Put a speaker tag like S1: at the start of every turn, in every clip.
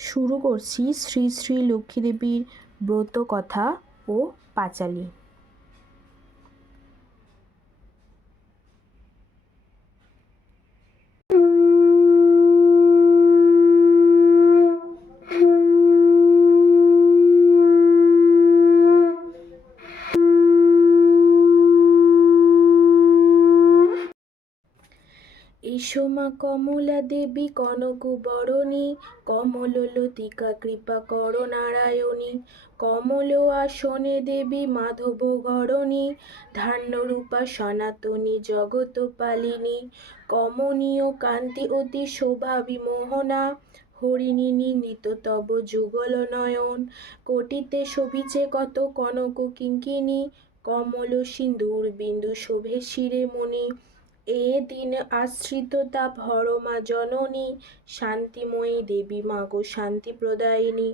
S1: শুরু করছি শ্রী শ্রী লক্ষ্মীদেবীর ব্রত কথা ও পাঁচালী। এসো মা কমলা দেবী, কনক বরণী কমল লতিকা কৃপা কর নারায়ণী, কমল আসনে দেবী মাধব ঘরণী, ধান্যরূপা সনাতনী জগত পালিনী, কমনীয় কান্তি অতি শোভা বিমোহনা, হরিণী নৃত তব যুগল নয়ন, কোটিতে শোভিছে কত কনক কিঙ্কিনী কমল সিন্দুর বিন্দু শোভে শিরে মণি এ দিন আশ্রিত ভরমা জননী। শান্তিময়ী দেবী মাগো শান্তি প্রদায়িনী।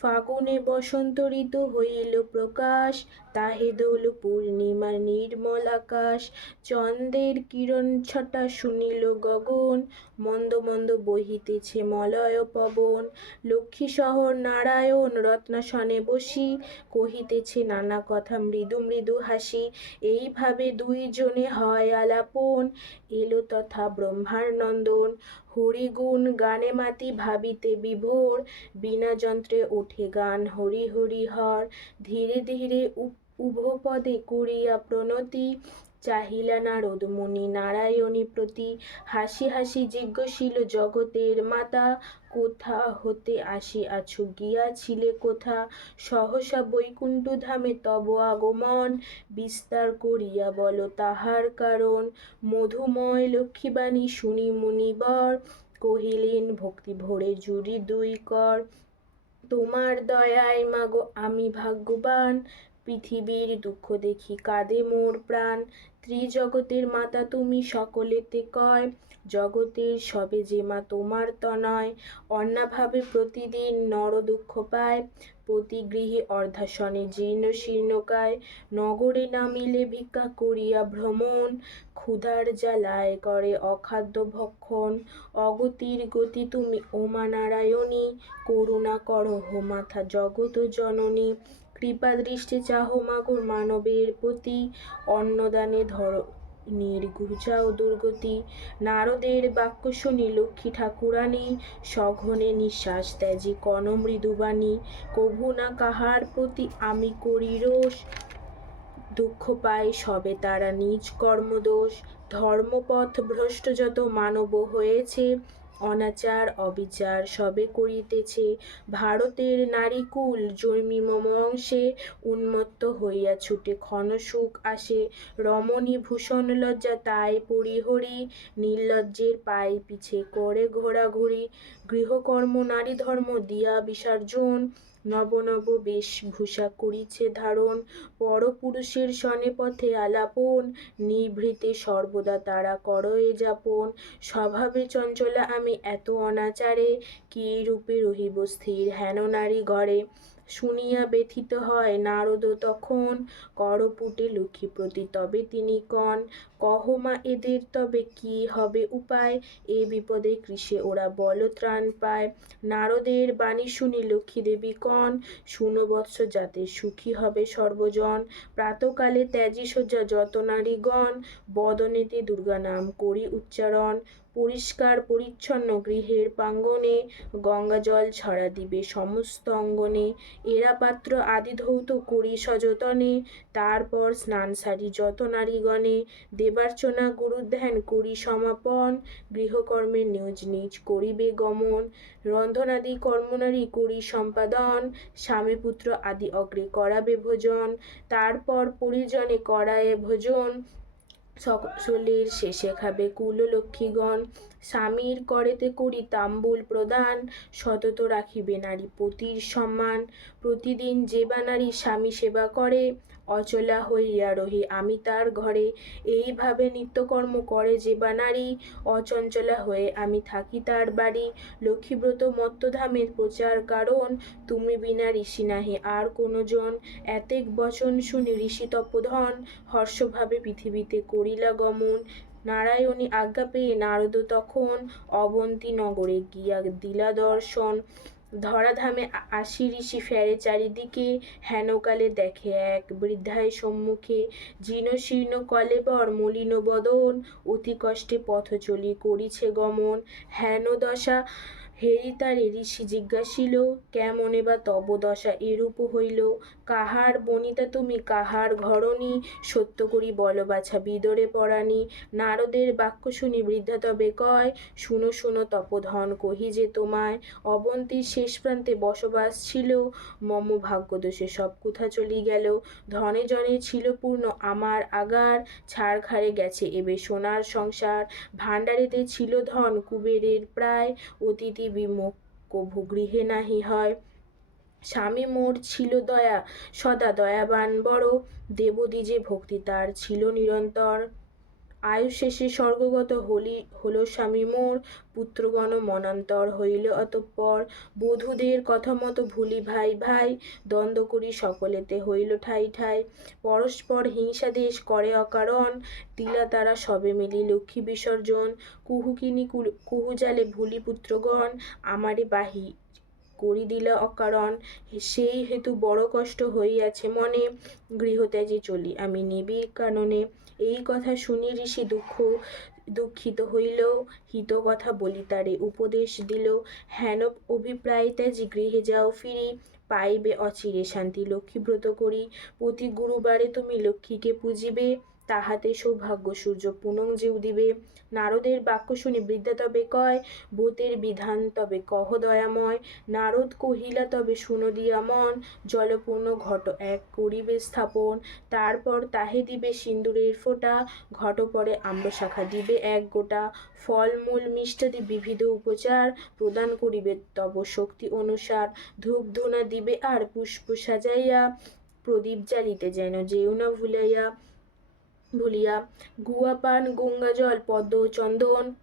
S1: ফাগুনে বসন্ত ঋতু হইল প্রকাশ, তাহে দোল পূর্ণিমার নির্মল আকাশ। চন্দ্রের কিরণ ছটা শুনিল গগন, মন্দ মন্দ বহিতেছে মলয় পবন। লক্ষ্মী শহর নারায়ণ রত্নাসনে বসি, কহিতেছে নানা কথা মৃদু মৃদু হাসি। এইভাবে দুইজনে হয় আলাপন, এলো তথা ব্রহ্মার নন্দন। হরিগুণ গানে মাতি ভাবিতে বিভোর, বিনা যন্ত্রে ওঠে গান হরি হরি হর। ধীরে ধীরে উভপদে করিয়া প্রণতি চাহিলা নারদ, মুনি নারায়ণী প্রতি হাসি হাসি জিজ্ঞাসিল, জগতের মাতা কোথা হতে আসি আসিয়াছ? গিয়াছিলে কোথা? সহসা বৈকুণ্ঠ ধামে তব আগমন বিস্তার করিয়া বল, তাহার কারণ মধুময় লক্ষ্মীবাণী শুনি মুনিবর কহিলেন, ভক্তি ভরে জুড়ি দুই কর, তোমার দয়ায় মাগো, আমি ভাগ্যবান পৃথিবীর দুঃখ দেখি কাঁদে মোর প্রাণ। ত্রিজগতের মাতা তুমি সকলেতে কয়, জগতের সবে যে মা তোমার তনয়। অন্নাভাবে প্রতিদিন নর দুঃখ পায় প্রতি গৃহে অর্ধাসনে জীর্ণ শীর্ণকায় নগরে নামিলে ভিক্ষা করিয়া ভ্রমণ, ক্ষুধার জ্বালায় করে অখাদ্য ভক্ষণ। অগতির গতি তুমি ওমা নারায়ণী, করুণা করো হো মাথা জগত জননী। কৃপা দৃষ্টি চাহো মাগুর মানবের প্রতি, অন্নদানে ধর নির্গুচাও দুর্গতি। নারদের বাক্য শুনি লক্ষ্মী ঠাকুরানী, সঘনে নিঃশ্বাস ত্যাজি কন মৃদুবাণী কভু না কাহার প্রতি আমি করি রোষ, দুঃখ পাই সবে তারা নিজ কর্মদোষ। ধর্মপথ ভ্রষ্ট যত মানব হয়েছে অনাচার, অবিচার সবে করিতেছে। ভারতের নারীকুল জন্মিম অংশে উন্মত্ত হইয়া ছুটে ক্ষণ সুখ আসে। রমণী ভূষণ লজ্জা তাই পরিহরি, নির্লজ্জের পায়ে পিছে করে ঘোরাঘুরি। গৃহকর্ম নারী ধর্ম দিয়া বিসর্জন নব নব বেশভূষা করিছে ধারণ, পরপুরুষের সনে পথে আলাপন, নিভৃতে সর্বদা তারা করয়ে যাপন। স্বভাবে চঞ্চলা আমি এত অনাচারে কী রূপে রহিব স্থির হেন নারী ঘরে? শুনিয়া ব্যথিত হয়, নারদ, তখন করপুটে লক্ষ্মীপতি তবে তিনি কন, কহমা এদের, তবে কি হবে উপায়? এ বিপদে কৃষে ওরা বল ত্রাণ পায়। নারদের বাণী শুনি লক্ষ্মী দেবী কন, শুনো বৎস যাতে সুখী হবে সর্বজন। প্রাতকালে ত্যাজি শয্যা যত নারীগণ, বদনেতে দুর্গা নাম করি উচ্চারণ। পরিষ্কার পরিচ্ছন্ন গৃহের প্রাঙ্গণে গঙ্গাজল ছড়া দিবে সমস্ত অঙ্গনে। এরা পাত্র আদি ধৌত করি সযতনে, তারপর স্নান সারি যত নারীগণে। দেবার্চনা গুরুধ্যান করি সমাপন, গৃহকর্মের নিজ নিজ করিবে গমন। রন্ধনাদি কর্মনারী করি সম্পাদন স্বামী পুত্র আদি অগ্রে করাবে ভোজন। তারপর পরিজনে করায় ভোজন। সকলের শেষে খাবে কুললক্ষ্মীগণ। স্বামীর করেতে করি তাম্বুল প্রদান। সতত রাখিবে নারী পতির সম্মান। প্রতিদিন যে বা নারী স্বামী সেবা করে, অচলা হইয়া রহি আমি তার ঘরে। এইভাবে নিত্যকর্ম করে যে বা নারী, অচঞ্চলা হয়ে আমি থাকি তার বাড়ি। লক্ষ্মীব্রত মত্তধামের প্রচার কারণ, তুমি বিনা ঋষি নাহি। আর কোনো জন এতেক বচন শুনি ঋষি তপোধন, হর্ষভাবে পৃথিবীতে করিলা গমন। নারায়ণী আজ্ঞা পেয়ে নারদ তখন অবন্তী নগরে গিয়া দিলা দর্শন ধরাধামে আশি ঋষি ফেরে চারিদিকে হেনকালে দেখে এক বৃদ্ধায় সম্মুখে জীর্ণশীর্ণ কলেবর, মলিন বদন, অতি কষ্টে পথ চলি করিছে গমন। হেন দশা হেরিতারে ঋষি জিজ্ঞাসিল, কেমনে বা তব দশা এরূপ হইল? কাহার বনিতা তুমি? কাহার ঘরণী? সত্য করি বল বাছা বিদরে পড়ানি নারদের বাক্য শুনি বৃদ্ধা তবে কয়, শুনো শুনো তপধন, কহি যে তোমায় অবন্তীর শেষ প্রান্তে বসবাস ছিল। মম ভাগ্যদোষে সব কোথা চলি গেল। ধনে জনে ছিল পূর্ণ আমার আগার। ছাড় ছাড়খাড়ে গেছে এবে সোনার সংসার। ভাণ্ডারেতে ছিল ধন, কুবেরের প্রায়। অতিথি বিমুখ কভু গৃহে নাহি হয়। স্বামী মোর ছিল দয়া, সদা দয়াবান বড়। দেবদ্বিজে ভক্তি তার ছিল নিরন্তর। আয়ু শেষে স্বর্গগত হলি হল স্বামী মোর, পুত্রগণ মনান্তর হইল। অতঃপর বধূদের কথা মতো ভুলি ভাই ভাই, দ্বন্দ্ব করি সকলেতে হইল ঠাই ঠাই। পরস্পর হিংসা দেশ করে অকারণ, তিলা তারা সবে মিলি লক্ষ্মী বিসর্জন। কুহুকিনী কুহুজালে ভুলি পুত্রগণ, আমারে বাহি করি দিলা অকারণ, সেই হেতু বড় কষ্ট হইয়াছে মনে গৃহত্যাজে চলি। আমি নিবিড় কাননে এই কথা শুনি ঋষি দুঃখ, দুঃখিত হইল হিত কথা বলি তারে উপদেশ দিল, হেন অভিপ্রায় ত্যাজি গৃহে যাও ফিরি, পাইবে অচিরে শান্তি। লক্ষ্মীব্রত করি, প্রতি গুরুবারে তুমি লক্ষ্মীকে পুজিবে তাহাতে সৌভাগ্য সূর্য পুনং যে উদিবে নারদের বাক্য শুনি বৃদ্ধা তবে কয়, ভূতের বিধান তবে কহ দয়াময়, নারদ কহিলা তবে শুনো দিয়া মন জলপূর্ণ ঘট এক করিবে স্থাপন, তারপর তাহে দিবে সিন্দুরের ফোঁটা, ঘট পরে আম্রশাখা দিবে এক গোটা, ফলমূল মিষ্টাদি বিবিধ উপচার প্রদান করিবে তব শক্তি অনুসার ধূপ ধুনা দিবে আর পুষ্প সাজাইয়া, প্রদীপ জ্বালিতে যেন যেও না ভুলাইয়া। পান গঙ্গা জল পদ্ম চন্দন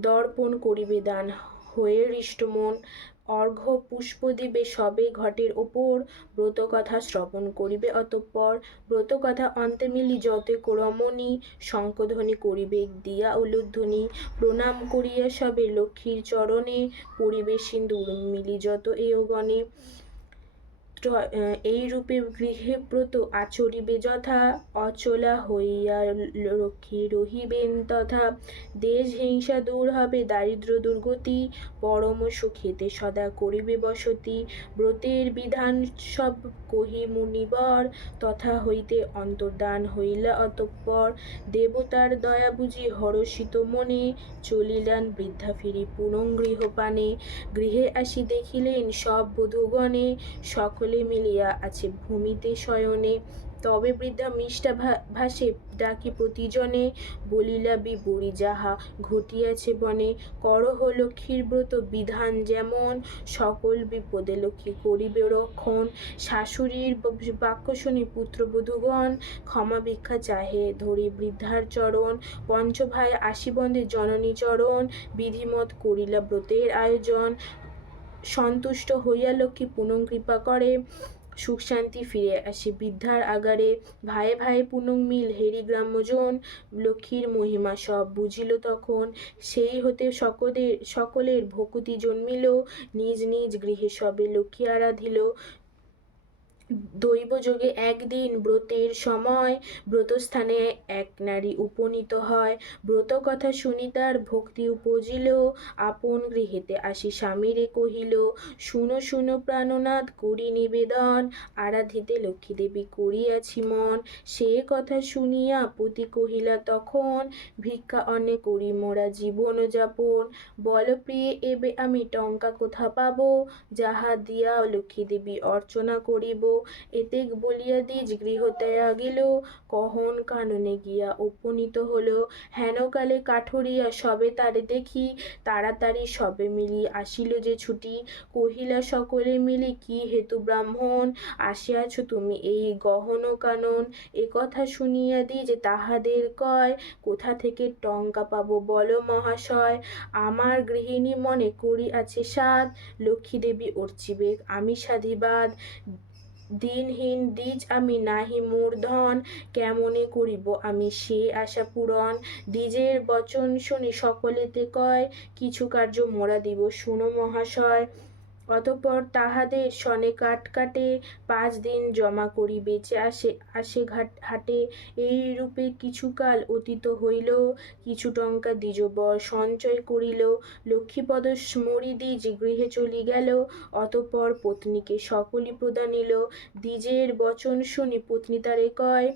S1: দর্পণ করিবে দান। হয়ে হৃষ্টমন অর্ঘ্য পুষ্প দিবে সবে ঘটের ওপর ব্রতকথা শ্রবণ করিবে। অতঃপর ব্রতকথা অন্তে মিলি যত করমণি শঙ্কধ্বনি করিবে দিয়া উলুধ্বনি। প্রণাম করিয়া সবে লক্ষ্মীর চরণে পরিবে সিন্দুর মিলি যত ত্র- আহ, এই রূপে গৃহে ব্রত আচরিবে যথা, অচলা হইয়া লক্ষ্মী রহিবেন তথা, দেশ হিংসা দূর হবে, দারিদ্র দুর্গতি পরম সুখেতে সদা করিবে বসতি, ব্রতের বিধান সব কহি মুনিবর, তথা হইতে অন্তর্দান হইলা অতঃপর, দেবতার দয়া বুঝি হরষিত মনে, চলিলেন বৃদ্ধা ফিরি পুনং গৃহপানে, গৃহে আসি দেখিলেন সব বধূগণে, সকলে মিলিয়া আছে, ভূমিতে শয়নে। তবে বৃদ্ধা মিষ্টা ভাষে ডাকি প্রতিজনে বলিলা বিবরি যাহা ঘটিয়াছে বনে করহ লক্ষ্মীর ব্রত, বিধান যেমন। সকল বিপদে লক্ষ্মী করিবে রক্ষণ। শাশুড়ির বাক্য শুনি পুত্রবধূগণ, ক্ষমা ভিক্ষা চাহে ধরি বৃদ্ধার চরণ। পঞ্চভাই আশিবন্ধে জননী চরণ, বিধিমত করিলা ব্রতের আয়োজন। সন্তুষ্ট হইয়া লক্ষ্মী পুনং কৃপা করে, সুখ শান্তি ফিরে আসে বৃদ্ধার আগারে। ভাই ভাই পুনং মিল, হেরি গ্রাম্যজন লক্ষ্মীর মহিমা সব বুঝিল তখন। সেই হতে সকলের সকলের ভকুতি জন্মিল। নিজ নিজ গৃহে সবে লক্ষ্মী আরাধিল। দৈবযোগে একদিন ব্রতের সময় ব্রতস্থানে এক নারী উপনীত হয়। ব্রত কথা শুনি তার ভক্তি উপজিল, আপন গৃহেতে আসি স্বামীরে কহিল, শুনো শুনো প্রাণনাথ, করি নিবেদন। আরাধিতে লক্ষ্মী দেবী করিয়াছি মন। সে কথা শুনিয়া পতি কহিলা, তখন ভিক্ষা অন্নে করি মোরা জীবন যাপন। বল প্রিয়ে, এবে আমি টঙ্কা কোথা পাবো? যাহা দিয়া লক্ষ্মী দেবী অর্চনা করিব। এতেক বলিয়া দ্বিজ গৃহ ত্যাগিল কহন কাননে গিয়া উপনীত হল। হেনকালে কাঠরিয়া সবে তারে দেখি, তাড়াতাড়ি সবে মিলি আসিল যে ছুটি। কহিলা, সকলে মিলি কি হেতু ব্রাহ্মণ? আসিয়াছ তুমি এই গহন কানন। এ কথা শুনিয়া দি যে তাহাদের কয়, কোথা থেকে টঙ্কা পাবো বলো মহাশয়? আমার গৃহিণী মনে করি আছে সাদ লক্ষ্মী দেবী অর্চিবে আমি সাধিবাদ। দিনহীন দ্বিজ আমি নাহি মূর্ধন কেমনে করিব আমি সে আশা পূরণ? দ্বিজের বচন শুনি সকলেতে কয়, কিছু কার্য মোরা দিব, শুনো মহাশয়। অতঃপর তাহাদের সনে কাট কাটে, পাঁচ দিন জমা করি বেঁচে আসে আসে ঘাট, হাটে। এইরূপে কিছুকাল অতীত হইল, কিছু টঙ্কা দ্বিজবর সঞ্চয় করিল। লক্ষ্মীপদ স্মরি দ্বিজ গৃহে চলি গেল, অতঃপর পত্নীকে সকলই প্রদানিল। দ্বিজের বচন শুনি পত্নী তারে কয়,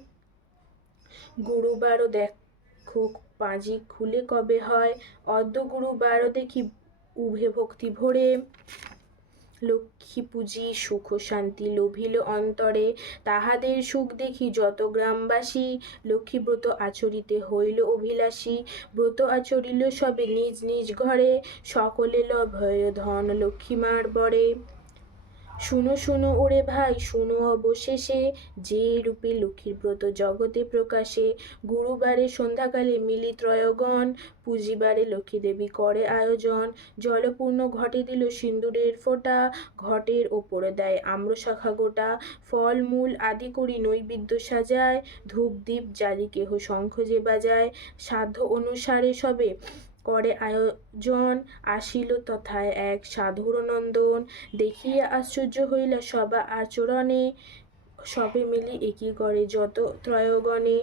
S1: গুরুবারও দেখো পাঁজি খুলে কবে হয় অদ্য গুরুবারও দেখি উভে ভক্তি ভরে। লক্ষ্মী পুজি, সুখ শান্তি লোভিল অন্তরে, তাহাদের সুখ দেখি যত গ্রামবাসী। লক্ষ্মী ব্রত আচরিতে হইল অভিলাষী, ব্রত আচরিল সবে নিজ নিজ ঘরে। সকলে লভয় ধন লক্ষ্মীমার বরে। শুনো শুনো ওরে ভাই, শুনো অবশেষে। যে রূপে লক্ষ্মীর ব্রত জগতে প্রকাশে, গুরুবারে সন্ধ্যাকালে মিলি ত্রয়গণ পুঁজিবারে লক্ষ্মী দেবী করে আয়োজন। জলপূর্ণ ঘটে দিল সিন্দুরের ফোঁটা, ঘটের ওপরে দেয় আম্রশাখা গোটা। ফল, মূল আদি করি নৈবেদ্য সাজায় ধূপ দ্বীপ জালি কেহ শঙ্খ যে বাজায়। সাধ্য অনুসারে সবে করে আয়োজন আসিল তথায় এক সাধুর নন্দন। দেখিয়া আশ্চর্য হইলা সবা আচরণে সবে মিলি একই করে যত ত্রয়গণে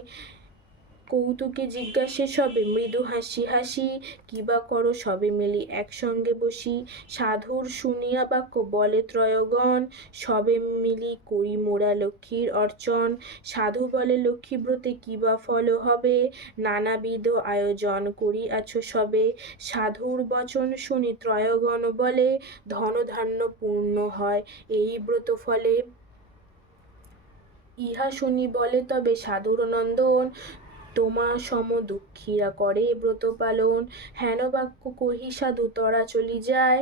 S1: কৌতুকে জিজ্ঞাসে, সবে মৃদু হাসি হাসি কিবা করো সবে মিলি একসঙ্গে বসি? সাধুর শুনিয়া বাক্য বলে ত্রয়গণ, সবে মিলি করি মোরা লক্ষ্মীর অর্চন। সাধু বলে লক্ষ্মীব্রতে কিবা ফল হবে? নানাবিধ আয়োজন করি আছো সবে। সাধুর বচন শুনি ত্রয়গণ বলে, ধনধান্য পূর্ণ হয় এই ব্রত ফলে। ইহা শুনি বলে তবে সাধুর নন্দন তোমা সম দুঃখীরা করে ব্রত পালন হেন বাক্য কহি দুতরা তরা চলি যায়।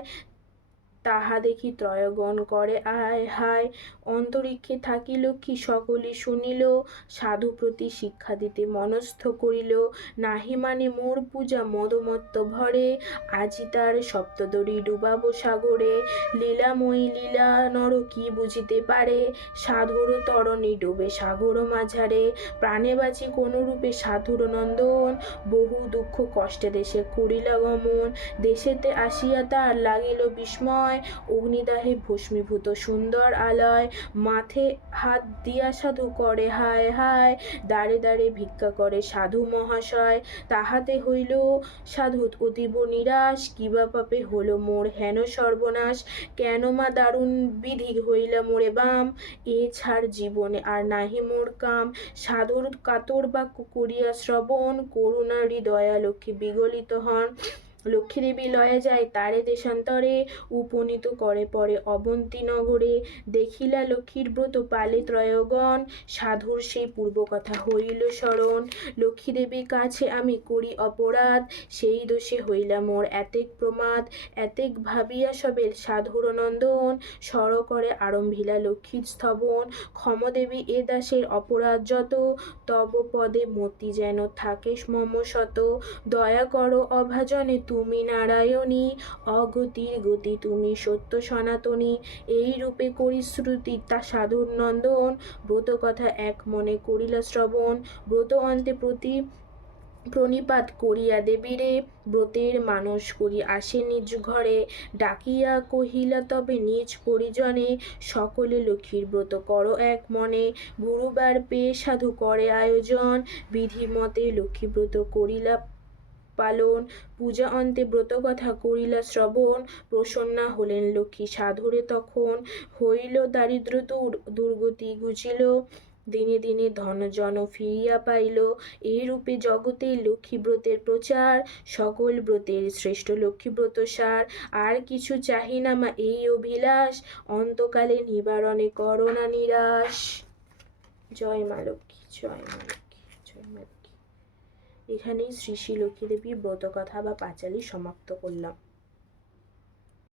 S1: তাহা দেখি ত্রয়গণ করে। আয় হায়, অন্তরিক্ষে থাকি লক্ষ্মী সকলে শুনিল সাধু প্রতি শিক্ষা দিতে মনস্থ করিল। নাহি মানে মোর পূজা মদমত্ত ভরে, আজি তার সপ্তদরী ডুবাবো সাগরে। লীলাময়ী লীলা নর কি বুঝিতে পারে, সাধুর তরণী ডুবে সাগর মাঝারে। প্রাণে বাঁচি কোন রূপে সাধুর নন্দন, বহু দুঃখ কষ্টে দেশে করিলা গমন। দেশেতে আসিয়া তার লাগিল বিস্ময় অগ্নিদাহে ভস্মীভূত সুন্দর আলয় মাথে হাত দিয়া সাধু করে, হায় হায়, দ্বারে দ্বারে ভিক্ষা করে সাধু মহাশয়। তাহাতে হইল সাধু অতীব নিরাশ কিবা পাপে হলো মোর হেন সর্বনাশ। কেন মা দারুণ বিধি হইলা মোরে বাম, এ ছাড় জীবনে আর নাহি মোর কাম। সাধুর কাতর বাক্য করিয়া শ্রবণ করুণা হৃদয়া লক্ষ্মী বিগলিত হন। লক্ষ্মীদেবী লয়ে যায়, তারে দেশান্তরে উপনীত করে পরে অবন্তী নগরে দেখিলা লক্ষ্মীর ব্রত পালে ত্রয়গণ সাধুর সেই পূর্ব কথা হইল স্মরণ লক্ষ্মীদেবীর কাছে আমি করি অপরাধ, সেই দোষে হইলা মোর এতেক প্রমাদ, এতেক ভাবিয়া সবে সাধুর নন্দন। সর করে আরম্ভিলা লক্ষ্মীর স্থবন ক্ষমদেবী এ দাসের অপরাধ যত, তব পদে মতি যেন থাকে মম শত দয়া করো অভাজনে তুমি নারায়ণী, অগতির গতি তুমি সত্য সনাতনী। এই রূপে করি শ্রুতি তা সাধুর নন্দন। ব্রত কথা এক মনে করিলা শ্রবণ। ব্রত অন্তে প্রতি প্রণিপাত করিয়া দেবীরে ব্রতের মানস করি আসে নিজ ঘরে। ডাকিয়া কহিলা, তবে নিজ পরিজনে সকলে লক্ষ্মীর ব্রত করো এক মনে। গুরুবার পেয়ে সাধু করে আয়োজন। বিধি মতে লক্ষ্মী ব্রত করিলা পালন। পূজা অন্তে ব্রত কথা করিলা শ্রবণ। প্রসন্না হলেন লক্ষ্মী সাধুরে তখন। হইল দারিদ্র দূর, দুর্গতি ঘুচিল। দিনে দিনে ধনজন ফিরিয়া পাইল। এই রূপে জগতে লক্ষ্মীব্রতের প্রচার, সকল ব্রতের শ্রেষ্ঠ লক্ষ্মীব্রত সার। আর কিছু চাহি না মা এই অভিলাষ, অন্তকালে নিবারণে করোনা নিরাশ। জয় মা লক্ষ্মী, জয় মা লক্ষ্মী জয় মা লক্ষ্মী এখানেই শ্রী শ্রী লক্ষ্মীদেবীর ব্রতকথা বা পাঁচালি সমাপ্ত করলাম।